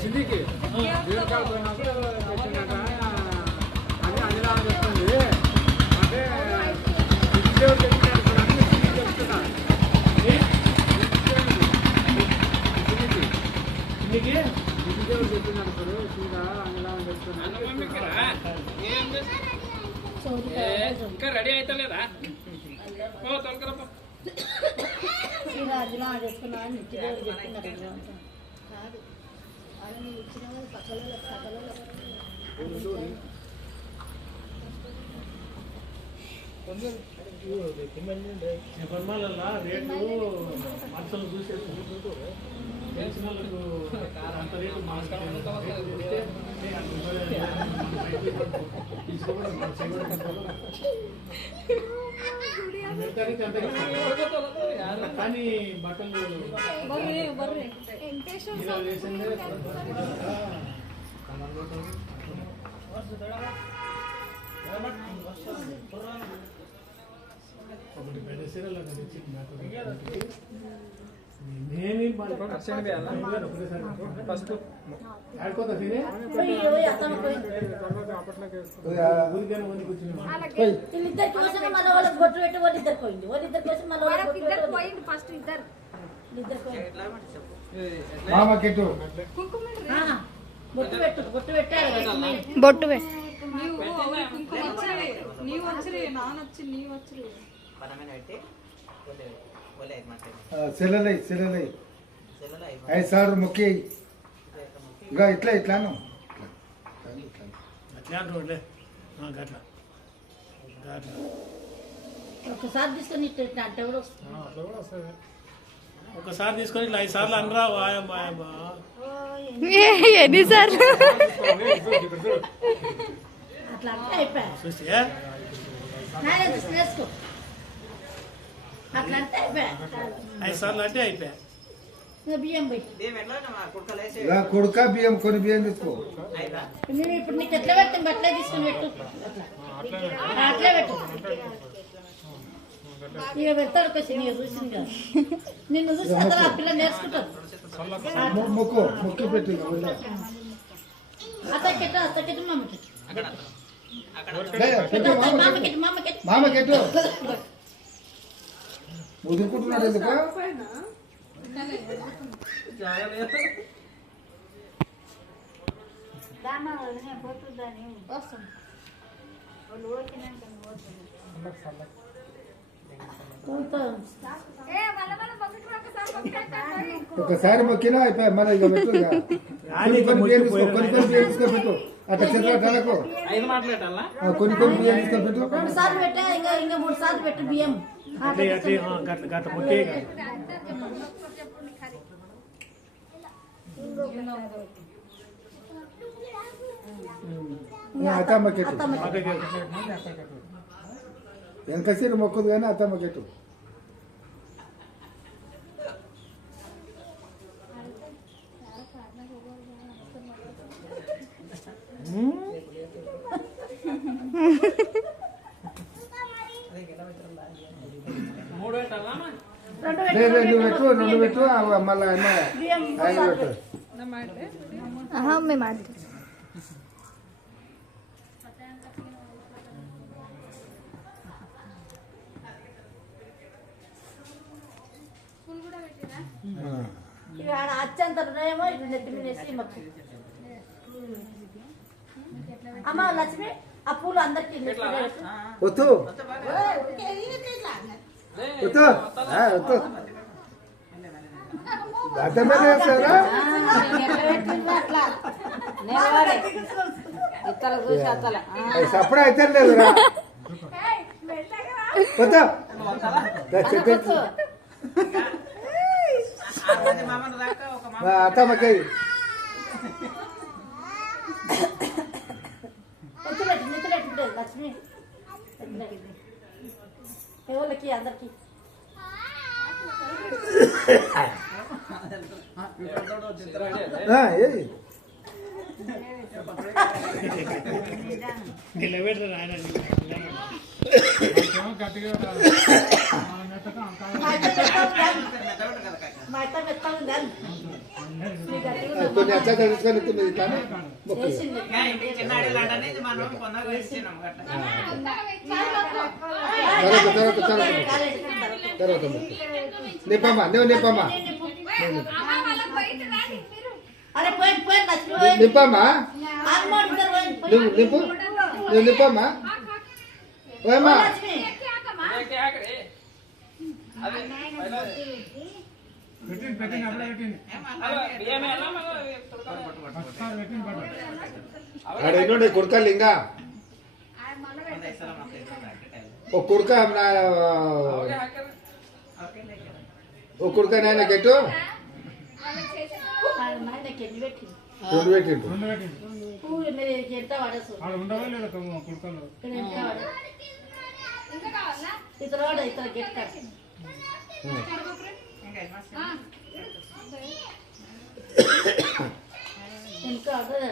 సిద్ధికి జీవితాలు పోయినప్పుడు పెట్టినట్ట అని అనిలా చెప్తుంది అంటే దేవుడు చెప్పినాడు కూడా అన్ని సిద్ధికి చెప్తున్నాడు దేవుడు చెప్పినాడు ఇప్పుడు సీదా అనిలా చెప్తున్నాడు ఇంకా రెడీ అయితే లేదా తొలకరప్ప శ్రీరాజులో ఆడేసుకున్నా నిత్యదేవుడు చెప్తున్నారు కాదు ఆయన ఇచ్చిన వాళ్ళు పక్కలో పరిమాణాల రేట్లు మార్చలు చూసేసి తెలిసిన వాళ్ళకు అంత రేటు కానీ బట్టలు ఒకటి మెడిసిన్ ఫస్ట్ ఆడుకోతా బొట్టు పెట్టి వాళ్ళిద్దరు పోయింది వాళ్ళిద్దరి కోసం మళ్ళీ ఫస్ట్ ఇద్దరు బొట్టు పెట్టు బొట్టు పెట్టారు బొట్టు పెట్టు నీవు వచ్చి నానొచ్చి నీవు వచ్చి సెల్లలై ఐదు సార్లు మొక్కి ఇంకా ఇట్లా ఇట్లాను అట్లా ఒకసారి తీసుకొని అంటే కూడా ఒకసారి తీసుకొని ఇట్లా 5 సార్లు అనరా ఎన్నిసార్లు అట్లా అంటే అయిపోయా చూస్తే వేసుకో అట్లా అంటే అయిపోయా 5 సార్లు అంటే అయిపోయా బియ్యం పోయి కొడుక బియ్యం కొన్ని బియ్యం తీసుకో నేను ఇప్పుడు నీకు ఎట్లా పెట్టాం అట్లే తీసుకుని పెట్టు అట్లే పెట్టు ఇక పెడతాడు కొంచెం ఇక చూసింది కదా నిన్ను చూసి అతను ఆ పిల్ల నేర్చుకుంటారు మొక్కు మొక్కి పెట్టి అత్తకెట్టు మామకెట్టు మామకెట్టు ముదురుకుంటున్నాడు ఎందుకు ఒకసారి మొక్కినా అయిపోయి మన ఇక పెట్టు కొన్ని బియ్యం తీసుకో పెట్టు అట్లా చెట్లకు కొన్ని బియ్యం తీసుకో పెట్టు 2 సార్లు పెట్టా ఇంకా 3 సార్లు పెట్టు బియ్యం ఎంతసేపు మొక్కదు కానీ అత్తమ్మకెట్టు రెండు పెట్టు మళ్ళీ ఆయన పెట్టు మేము ఆడుతాం అచ్చంతేమో ఇటు నెత్తి మీనేసి మొక్కు అమ్మ లక్ష్మి ఆ పూలు అందరికి వద్దు సప్పుడు అయితే లేదురా అత్తమ్మకి లక్ష్మి ఎవరికి అందరికి నిలబెట్టరు ఆయన మా కొన్ని అచ్చా తీసుకొని ఎత్తి ఇట్లానే మొక్కు ఇక. చేసింది. తర్వాత మొక్కు నిప్పమ్మా నువ్వు నిప్పమ్మా అరే పోయింది పోయింది లక్ష్మి పోయింది. నిప్పమ్మా ఆగమోడు ఇద్దరు పోయింది, పోయింది. నువ్వు నిప్పు నువ్వు నిప్పమ్మా ఓయమ్మా లక్ష్మి పెట్టింది అప్పుడే పెట్టింది ఒకసారి పెట్టింది పట్టు. ఆడ ఎన్నోండి కుడకలు ఇంకా ఓ కుడక ఓ కుడక నాయన గెట్టు నాయనకి ఎన్ని పెట్టింది రెండు పెట్టిండు రెండు పెట్టింది పువ్వు ఎంత పడేసు ఆడ ఉండవా లేదా కుడుకలు ఎంత పడే ఇతర వాడు ఇతర గెట్టాడు ఇంకా అక్కడ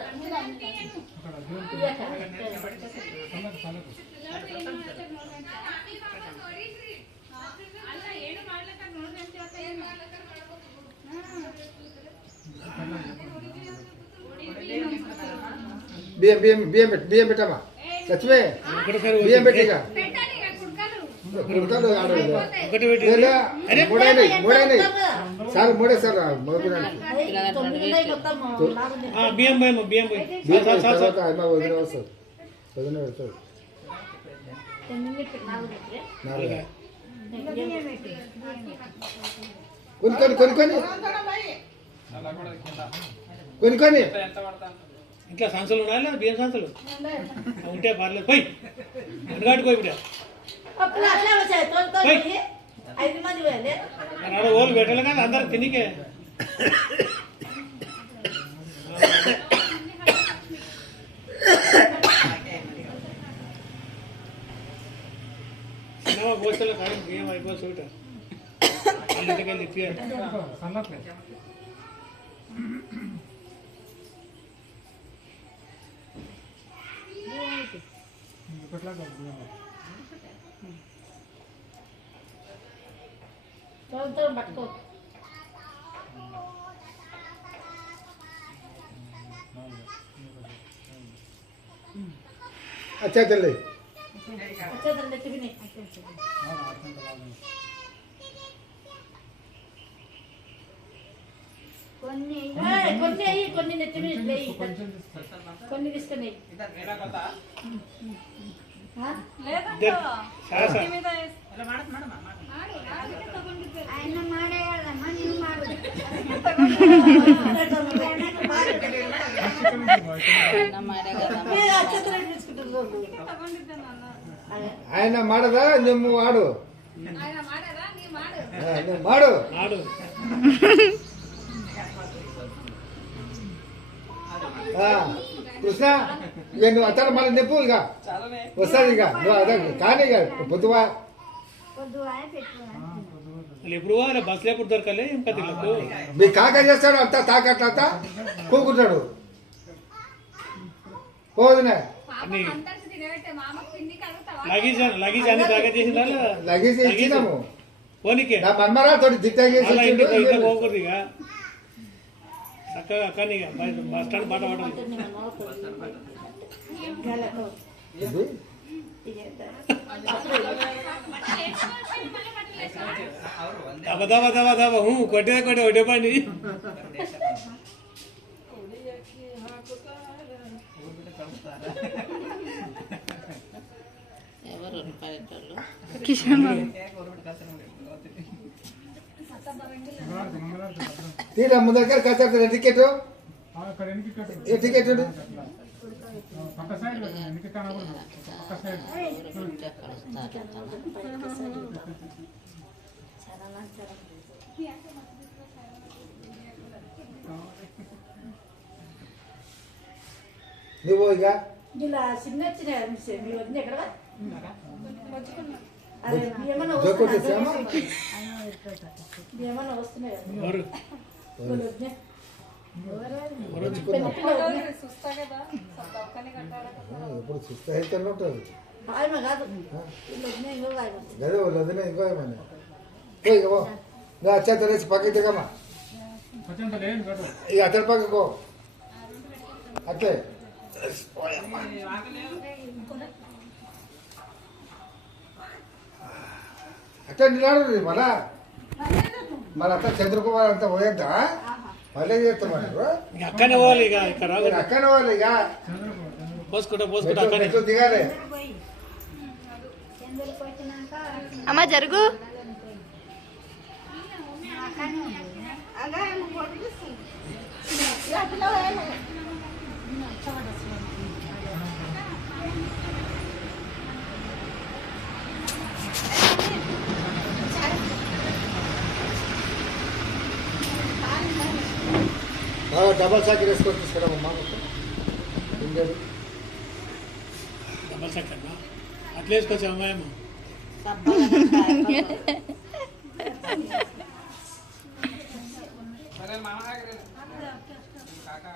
చల్లకు బియ్యం బియ్యం బియ్యం పెట్టు బియ్యం పెట్టమ్మా లక్ష్మి బియ్యం పెట్టిగా కుడకలు ఆడ ఒకటి పెట్టి మూడైనాయి మూడైనాయి సార్ మూడే సార్ తొమ్మిది ఉన్నాయి మొత్తం నాలుగు బియ్యం పోయమ్మ బియ్యం పోయి తర్వాత అమ్మ వదిన వస్తుంది వదిన పెడతాడు ఎన్ని పెట్టి నాలుగు పెట్టి నాలుగు కొన్ని కొన్ని కొన్ని కొన్ని కొన్ని ఎంత పడతాను ఇంట్లో సంచులు ఉండాలి బియ్యం సంచులు ఉంటే పర్లేదు పోయి అడుగాడు పోయి బిడ్డ అప్పుడు అట్లా వచ్చాయి తోలుకొని 5 మంది పోయాలి ఆడ ఓళ్ళు పెట్టాలి కానీ అందరు తినికే సినిమా పోస్టర్లో కానీ బియ్యం అయిపోతుంది చూడ అందుకెళ్ళి ఇప్పియాలి చల్లకు ఇప్పట్లాగా తోలుతో పట్టుకో అచ్చా తల్లి వచ్చేదండి తిని కొన్ని అయ్యి కొన్ని నెత్తి మీద వేయి. కొన్ని తీసుకొని వెయ్యి. ఆ? లేదండి మీద వేసి ఏ అక్షతలు తీసుకుంటున్నారు. ఆయన మాడదా నువ్వు వాడు నువ్వు మాడు ఆడు కృష్ణ ఇక నువ్వు అతను మళ్ళీ నిప్పు ఇక వస్తుంది ఇక నువ్వు అదే కానీ ఇక పొద్దువా వాళ్ళు ఎప్పుడు పోవాలి బస్సులు ఎప్పుడు దొరకాలి ఏం కథలకు మీ కాక చేస్తాడు అంతా తాకట్లంతా కూకుంటాడు పోదునే లగేజ్ అన్ని ప్యాకెట్ చేసిందా లగేజ్ ఇచ్చినాము పోనీకే నా మన్మరా తోటి దిట్టేసి అలా ఇంటికి పోకూడదు ఇక చక్కగా కానీ బస్ స్టాండ్ బాట పడాలి దబ దబ దబ దబ కొట్టే కొట్టే ఒకటే పండి తీరా ముందర కచ్చారు టికెట్ అక్కడ ఎనికి కట్టు ఏ టికెట్ పక్క సైడ్ ఎనికి కనబడదు పక్క సైడ్ నువ్వు ఇక ఇలా చిన్న చిన్న మీ వద్ద ఎక్కడ అదే ఏమన్నా జోకోటి వస్తున్నాయి శ్యామ ఏమన్నా వస్తున్నాయి ఎవరు చూస్తా కదా ఒక్కనే కట్టాలి ఇప్పుడు సుస్థ అయితే ఉంటుంది ఆయమ కాదు వీళ్ళు వదిన ఇంకో ఆయన అదే వాళ్ళు వదిలే ఇంకో ఏమన్నా పోయి నువ్వు అచ్చా తెరేసి పక్కకి దిగమ్మా కొంచెం లేని కట్టు ఇక అతని పక్కకో అట్లే అట్లా నిలాడు మళ్ళా మళ్ళీ అట్లా చంద్రకుమార్ అంతా పోయేద్దా మళ్ళీ చేస్తామన్నారు ఇక అక్కడనే పోవాలి ఇక ఇక్కడ రావు అక్కనే వాళ్ళు ఇక పోసుకుంటా అక్కడే మెట్లు దిగాలి అమ్మ జరుగు. డబల్ సాకి వేసుకొని తీసుకురామమ్మా ఇంకేది డబల్ సెట్ అన్నా అట్లా వేసుకొచ్చి అమ్మాయేమో సరే మామ కాకా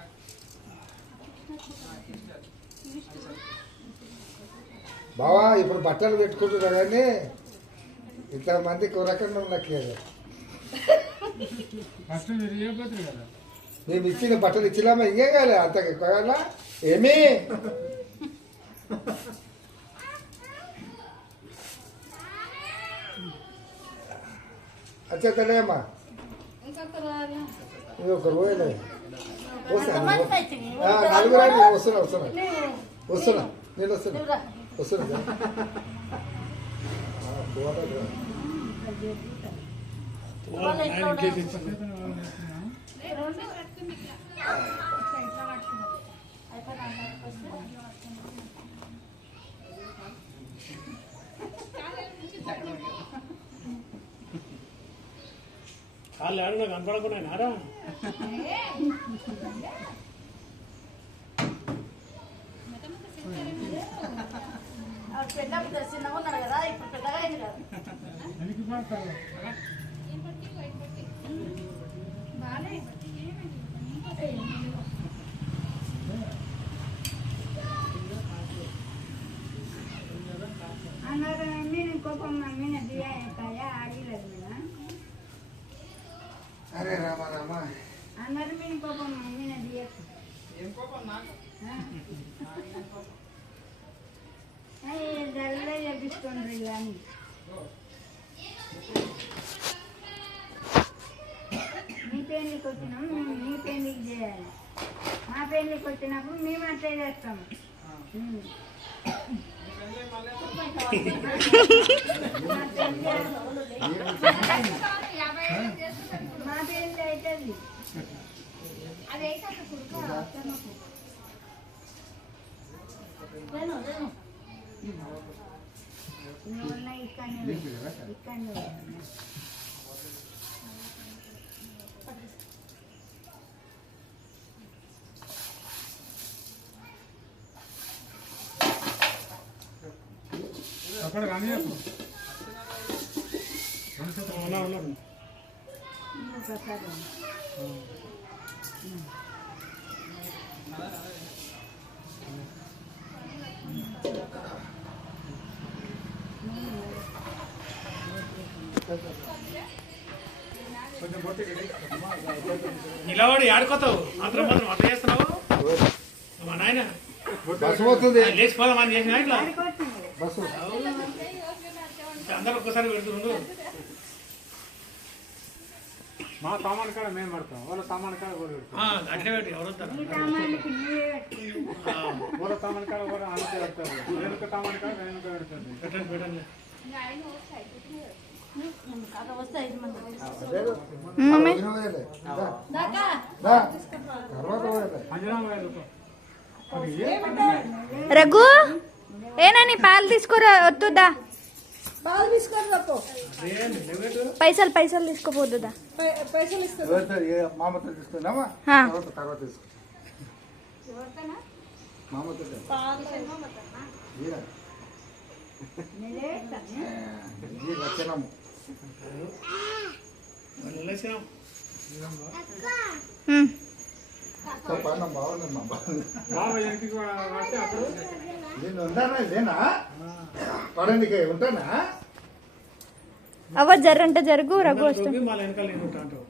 బావా ఇప్పుడు బట్టలు పెట్టుకుంటున్నారు కానీ ఇంత మందికి ఒక రకంగా ఉండట్లేదు ఫస్ట్ మీరు ఇవ్వబోతుంది కదా మేము ఇచ్చిన బట్టలు ఇచ్చినామా ఇంకేం కాలే అంత ఎక్కువ ఏమి వచ్చేతలేమ్మా ఇంకొకరు పోయలే నలుగురు వస్తున్నా వస్తున్నా వస్తున్నా నేను వస్తున్నా వస్తున్నా కాళ్ళు ఆడినా కనపడకుండా నారా చిన్నగా ఉన్నాడు కదా ఇప్పుడు పెద్దగా అయింది కదా వెనక్కి పడతారు అన్నారు మమ్మీ కోపం మమ్మీ దియా ఆడిలేదు కదా అరే రామ రామ అన్నారు మీ కోపం మమ్మీ దియా ఏం కోపం నాకు జల్లా చేపిస్తుండ్రు కానీ మీ పెళ్ళికి వచ్చినాం మేము మీ పెళ్ళికి చేయాలి మా పెళ్ళికి వచ్చినప్పుడు మేము అట్లే చేస్తాము మా పెళ్ళి అవుతుంది ఇక్కడ అక్కడ కానీ ఉన్నారు కొంచెం బొట్టి నిలబడి ఆడుకోతావు మాత్రం మాత్రం అట్లా చేస్తున్నావు మా నాయన బస్సు పోతుంది లేచిపోదామని చేసిన ఇట్లా బస్సు అందరూ ఒక్కసారి పెడుతుండు మా సామాన్ కాడ మేము పడతాం వాళ్ళ సామాన్ కాడ కూడా పెడతాం అట్లే పెట్టి ఎవరు వస్తారు సామాన్లకి నువ్వే పెట్టుకుంటావు వాళ్ళ సామాన్ కాడ కూడా అనుకు పెడతారు వెనుక సామాన్ కాడ వెనుక పెడతారు పెట్టండి పెట్టండి వస్తే 5 మంది అంజనా రఘు ఏనని పాలు తీసుకురా వద్దుదా బాగా తీసుకొని తప్పు పైసలు పైసలు తీసుకోపోద్దుదా పైసలు ఇస్తారు మామతో తీసుకున్నామా ఆ. తర్వాత తీసుకు మామతో వచ్చినాము వెళ్ళేసినాం బాగుందమ్మా బాబా ఇంటికి వస్తే అప్పుడు నేను ఉంటానా ఇదేనా పడండికి ఉంటానా అవ్వ జర్రంటే జరుగు రఘు వస్తుంది మళ్ళీ వెనకాల నేను ఉంటా అంటావు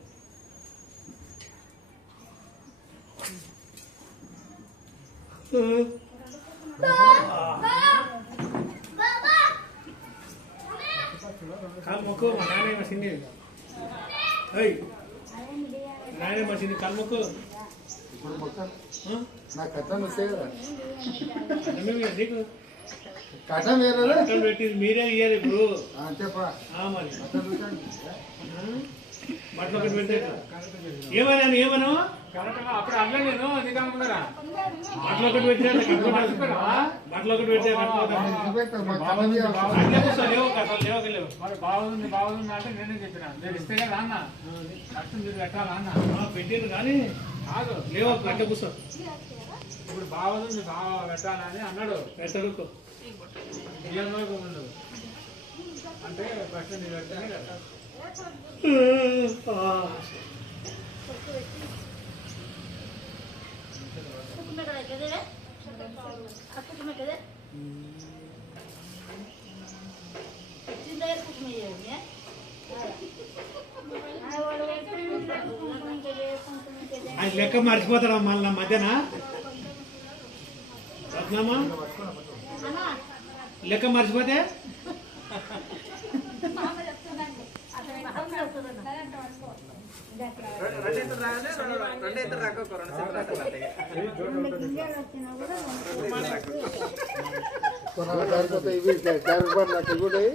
కాలు మొక్కు మా నాయన మసిని నాయన మసిని కాలు మొక్కు ఇప్పుడు మొత్తం నాకు కట్టం వస్తాయి కదా నీకు కట్టం వేరే కట్టం పెట్టి మీరే ఇయ్యాలి ఇప్పుడు చెప్పా మరి బట్టలు ఒకటి పెడితే ఏమన్నాను ఏమను అప్పుడు అట్లా నేను నిజం కదా బట్టలు ఒకటి పెట్టే బట్టలు ఒకటి పెట్టే లేవు మరి బాగుంది బాగుంది అంటే నేనే చెప్పిన మీరు ఇస్తే కదా అన్న ఫస్ట్ మీరు పెట్టాలా అన్న పెట్టాను కానీ కాదు లేవు గంట కూర్చో ఇప్పుడు బాగుంది బాగా పెట్టాలని అన్నాడు పెట్టడుకో బియ్యంలోకి ముందు అంటే ఫస్ట్ నేను పెడతానే కదా ఆయన లెక్క మర్చిపోతాడా మళ్ళీ మధ్యన రత్నమ్మా లెక్క మర్చిపోతే రెండు రాకపో 2 సెట్లు రాకపోతే ఇవి క్యారెట్ నాకు ఇవ్వడాయి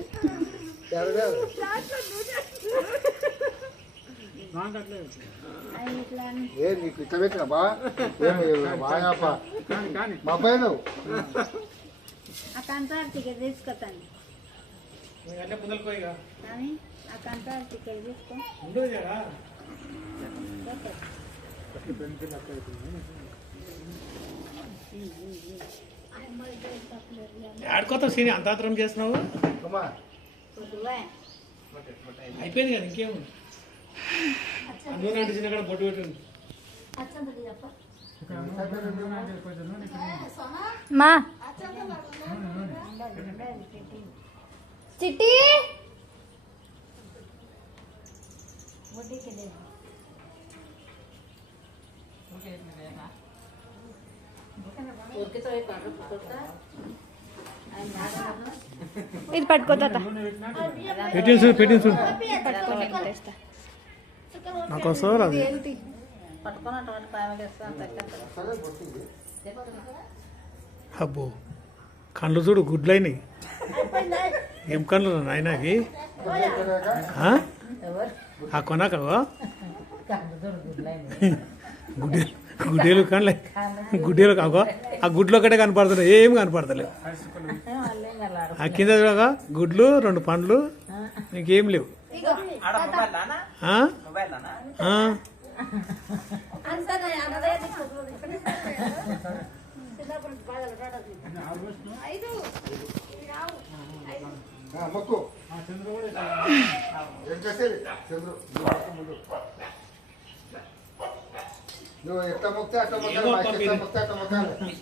ఏ నీకు ఇట్లా పెట్టినా బా బాగాప మా అబ్బాయి నువ్వు ఆ కంటారు టికెట్ తీసుకొస్తాను అంటే ముందలుకోయిగా కానీ ఆ కంటారు టికెట్ తీసుకో ఉండదు కదా ఆడుకోతావు సీని అంతాంతరం చేస్తున్నావు అయిపోయింది కదా ఇంకేం అందులో అంటే చిన్న కూడా బొట్టు పెట్టండి మా చిట్టి ఇది పట్టుకోతా పెట్టించు నాకు వస్తుంది అది అబ్బో కళ్ళు చూడు గుడ్లైనవి ఏం కళ్ళు నాయనకి ఆ కొనకవా గుడ్డేలు కళ్ళే గుడ్డేలు కాకో ఆ గుడ్లు ఒకటే కనపడుతున్నాయి ఏం కనపడతలేవు ఆ కింద చూడగా గుడ్లు 2 పండ్లు ఇంకేం లేవు మొక్కు చంద్రు నువ్వు ఎట్లా మొక్తే అట్లా మొక్కాలి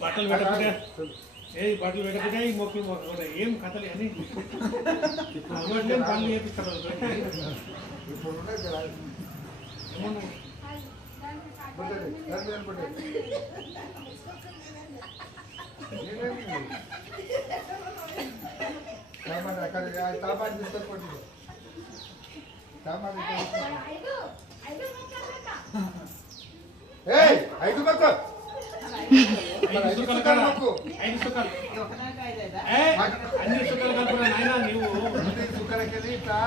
బట్టలు పెట్టకుంటే బట్టలు పెట్టకుంటే ఈ మొక్కలు మొక్క ఏం కథలే అని పనులు చేపిస్తారు ఇప్పుడు తాపాన్ని తీసుకోండి ఐదు మొక్కు 5 సుఖాలు మొక్కు 5 సుఖాలు అన్ని సుఖాలు కలుపురా నాయనా నీవు సుఖాలకెళ్ళి ఇట్లా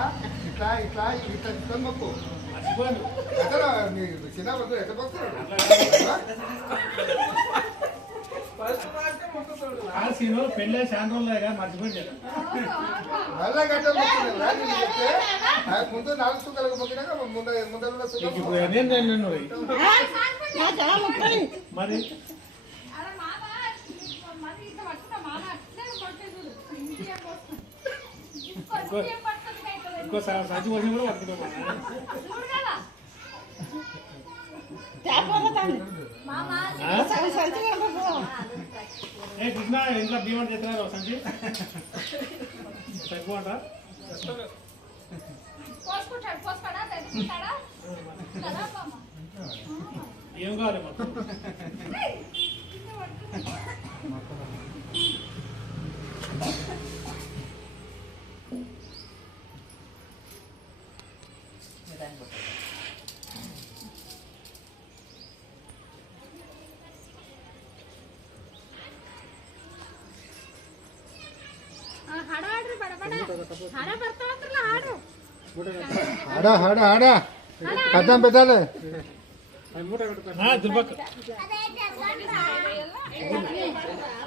ఇట్లా ఇట్లా ఇట్లా తీసుకొని మొక్కు మర్చిపోను చిన్న వద్దు ఎట్లా మొక్కుతాడు సీను పెళ్ళే శాంతంలో మర్చిపోయి మళ్ళా గట్ట మొక్కుతుంది చెప్తే ముందు 4 సుఖాలకు మొక్కినాక ముందర మరి ఇంకో సంచి పోసి కూడా కృష్ణ ఇంట్లో భీమా చేస్తున్నారు సంచి సరిపోట ఏం కావాలి మొత్తం ఆడా ఆడా ఆడా అర్థం పెట్టాలి దుర్పక్క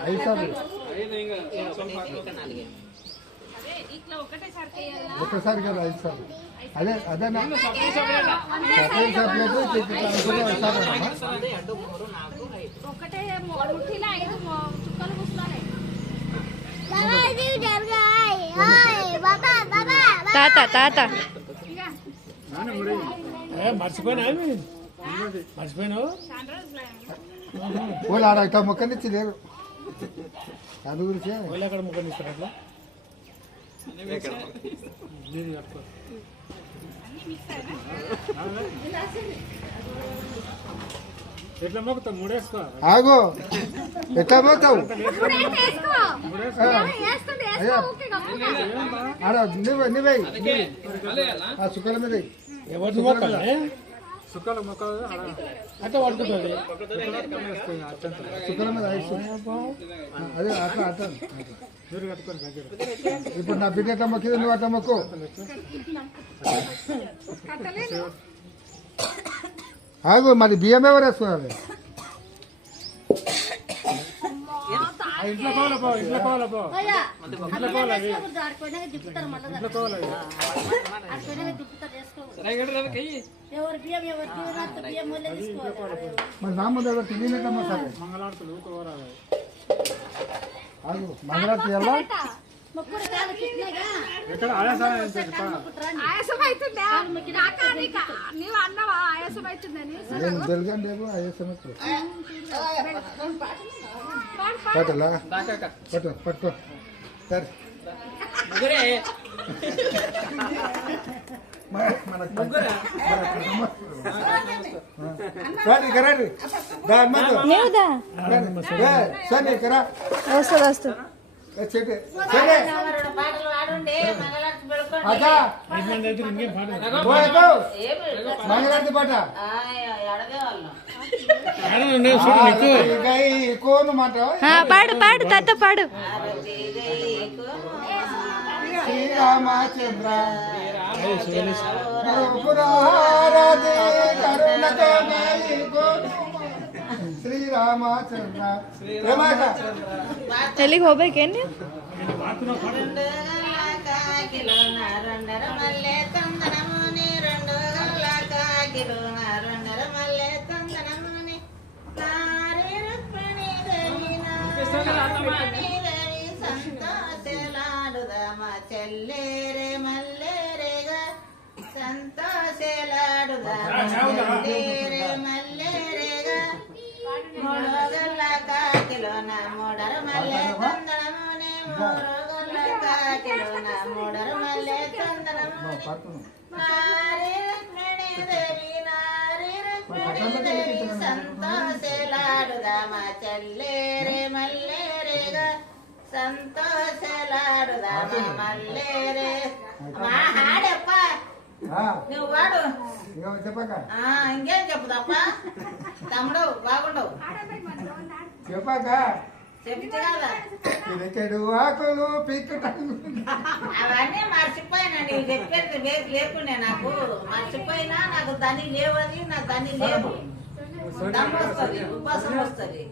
5 సార్లు ఒకసారి కదా 5 సార్లు అదే అదేనా ఒకటే ముట్టిలో 5 చుక్కలు కూర్చున్నాయి. తాత తాత మర్చిపోయినావు వాళ్ళు ఆడ ఇట్లా మొక్కనిచ్చి లేరు అది గురించి అక్కడ ముఖం ఇస్తారు అట్లా ఎట్లా మొక్కుతావు మూడేసుకో ఆగో ఎట్లా పోతావు ఆడ నువ్వే ఆ సుఖాల మీద ఎవరు మొక్కలే సుఖాలు మొక్కలు అట్లా పడుతుంది సుఖాల మీద అదే అట్లా అట్లా మీరు కట్టుకొని దగ్గర ఇప్పుడు నా బిడ్డ ఎట్లా మొక్కింది నువ్వు అట్లా మొక్కు ఆగు మరి బియ్యం ఎవరు వేసుకోవాలి ఇంట్లో పోవాలి పో ఇంట్లో పోవాలి పో ఇంట్లో పోవాలి ఇంట్లో పోవాలి ఎవరు బియ్యం ఎవరు బియ్యం మరి నా ముందు ఎవరు తిని ఎట్లా సరే మంగళాడుతుంది ఊరుకోవాలి ఆగు మంగళారతి ఎలా ఎక్కడ ఆయాసం ఆయాసం అవుతుందా నీవు అన్నవా ఆయాసం అవుతుందని నేను బెల్గండి అయ్యేసమకు పట్టలా పట్టు పట్టుకో సరే రండి నీవుదా సరే కరా వస్తుంది వస్తుంది మంగళారతి పాట కోను మాట పాడు పాడు తాత పాడు శ్రీరామచంద్ర పురారది కరుణతో శ్రీరామచంద్ర ಎಲ್ಲಿಗೆ ಹೋಗ್ಬೇಕೇನು చెల్లేరే మల్లేరేగా సంతోషలాడుదారే మల్లేరేగా మూడోగల్ల కాకిలోన మూడర మల్లె చందనమునే మూడోగల్ల కాకిలోన మూడర మల్లె చందనమునే నారీ రుక్మిణీ దేవి నారీ రుక్మిణీ దేవి సంతోషలాడుదామా చెల్లేరే మల్లేరేగా సంతోషలాడుదామా మల్లేరే మా హాడప్ప నువ్వు వాడు చెప్పక ఇంకేం చెప్పుదప్ప తమ్ముడు బాగుండవు చెప్పక చెప్తే కదా పిరికెడు ఆకులు పీకటం అవన్నీ మర్చిపోయినా నీవు చెప్పేది లేకుండే నాకు మర్చిపోయినా నాకు దాని లేవది నా దాని లేవు దమ్ము వస్తుంది ఉపాసం వస్తుంది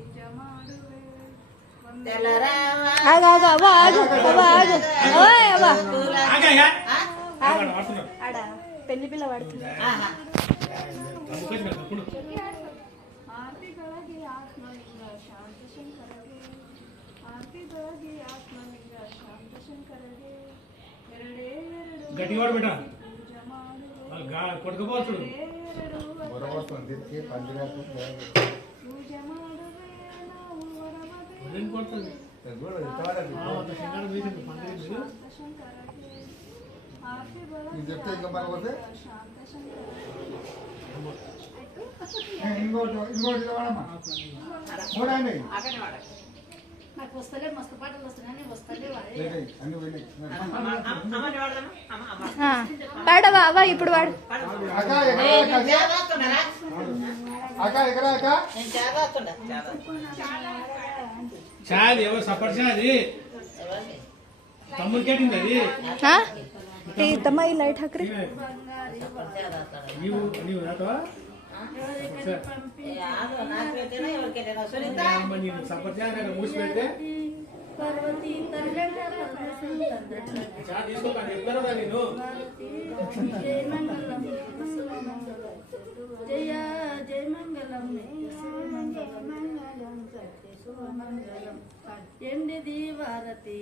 తెల్లరావా పెళ్లి పిల్ల పడుతుంది గట్టిగా బిడ్డ కొట్టుకుపోవచ్చు చెప్తే ఇంకా పడకపోతే ఇంకోటి వాడమ్మా మూడండి నాకు వస్తలే మస్తు పాటలు వస్తున్నాయి వస్తలే అన్ని పోయినాయి అమ్మని వాడదామా? అమ్మ పాడవా అవ్వ ఇప్పుడు పాడు. అక్క నేను చేస్తున్నారా అక్క ఎక్కడ అక్క నేను చేస్తున్నా చాది ఎవరు సపోర్ట్ చాది తమ్ముడు కేటింది అది ಹಾ ಈ ತಮ್ಮ ಈ ಲೈಟ್ ಹಾಕ್ರಿ. నీవు నీవు నాతో నాకైతేనే ఎవరికైనా సునీత నీవు సపోర్ట్ చేయాలి మూసి పెడితే పార్వతీ తల్లంట పరమేశ్వరుని చా తీసుకోక చెప్తారు నేను జయ మంగళం జయ జయ మంగళం మంగళం ఎండిది వారతి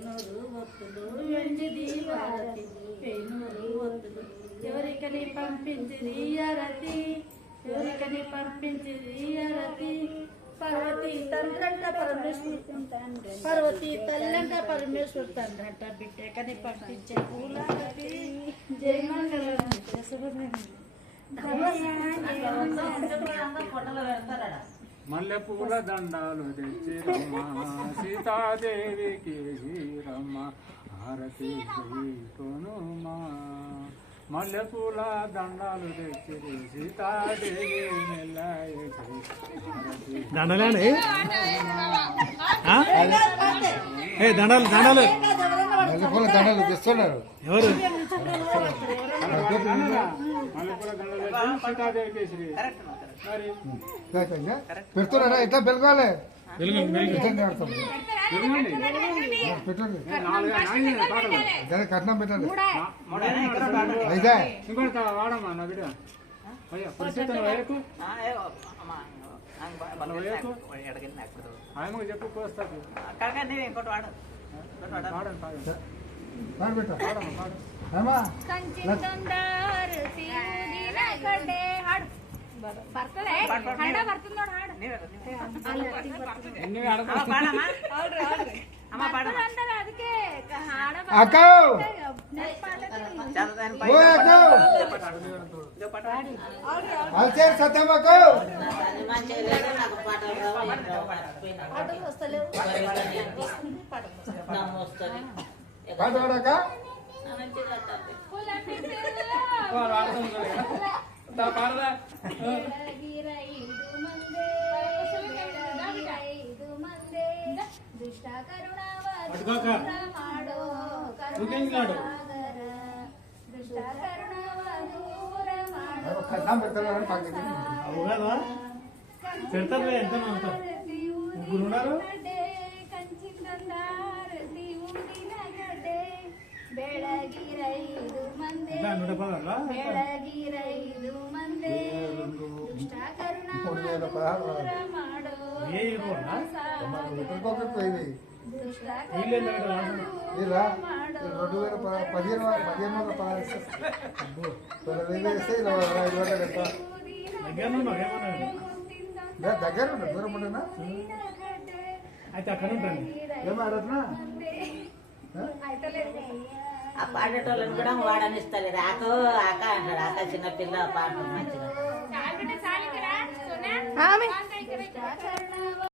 నూరు ఒత్తులు ఎండిది వారతి నూరు ఒత్తులు ఎవరికని పంపించిరి అరతి ఎవరికని పంపించిరి అరతి పార్వతీ తండ్రంట పరమేశ్వరు పార్వతీ తల్లంట పరమేశ్వరు తండ్రంట బిడ్డకని పంపించే పూలకి జయ మంగళం ఫోటోలో పెడతారా మల్లెపూల దండాలు తెచ్చిరమ్మ సీతాదేవికి శ్రీరమ్మ హారతి కొనుమా మల్లెపూల దండాలు తెచ్చిరి సీతాదేవి దండలేండి ఏ దండాలు దండాలు మల్లెపూల దండలు తెస్తున్నారు ఎవరు మల్లెపూల దండలు తెచ్చి సీతాదేవికి శ్రీ మరి పెడుతున్నారా ఎట్లా పెరగాలి వెలుగు వినండి పెట్టండి 4 నాయన పాటలు అదే కట్నం పెట్టండి మొడైనా ఇక్కడ పాడు. అయితే ఇంకోటి వాడమ్మా నా బిడ్డ అయ్యా పరిస్థితి వయకు అమ్మ వాళ్ళ ఎడగండి నాకు ఆయమ్మకు చెప్పు కోస్తాకు అక్కడికండి ఇంకోటి వాడు పాడండి పాడండి పాడు పెట్ట పాడమ్మా పాడు ఏమా ఎన్ని అడగ పాడమ్మా అమ్మ పాడమ్మా అక్క ఓ అక్క అల్చే సత్యమ్మకు అది మంచిగా లేదు నాకు పాటలు రావు ఏం రావు. పాటలు వస్తలేవు దమ్ము వస్తుంది పాట పాడక మంచిగా వస్తుంది. పట్టుకోక ఊకేంగినాడు కట్నం పెడతారని పక్కకి అవు కదా పెడతారు ఎంత ముగ్గురు ఉన్నారు ಬೆಳಗಿರೈದು ಮಂದೆ ఇంకా 110 ಬೆಳಗಿರೈದು ಮಂದೆ ದುಷ್ಟ ಕರುಣಾಮಧುರ ಮಾಡೋ ఏ ఇవ్వనా ఒకరికొకరికి పోయింది ದುಷ್ಟ వీళ్ళేందా ఇలా 2015 ఇస్తే 5 వేలు కడతా దగ్గర మరేమన్నా దగ్గర దూరం ఉండేనా అయితే అక్కడ ఉంటాను ఏమో అడగనా ఆ పాడేటోళ్ళని కూడా వాడనిస్తారు ఆక ఆక అంటాడు ఆక చిన్నపిల్ల పాట మంచిగా ఆమె ದುಷ್ಟ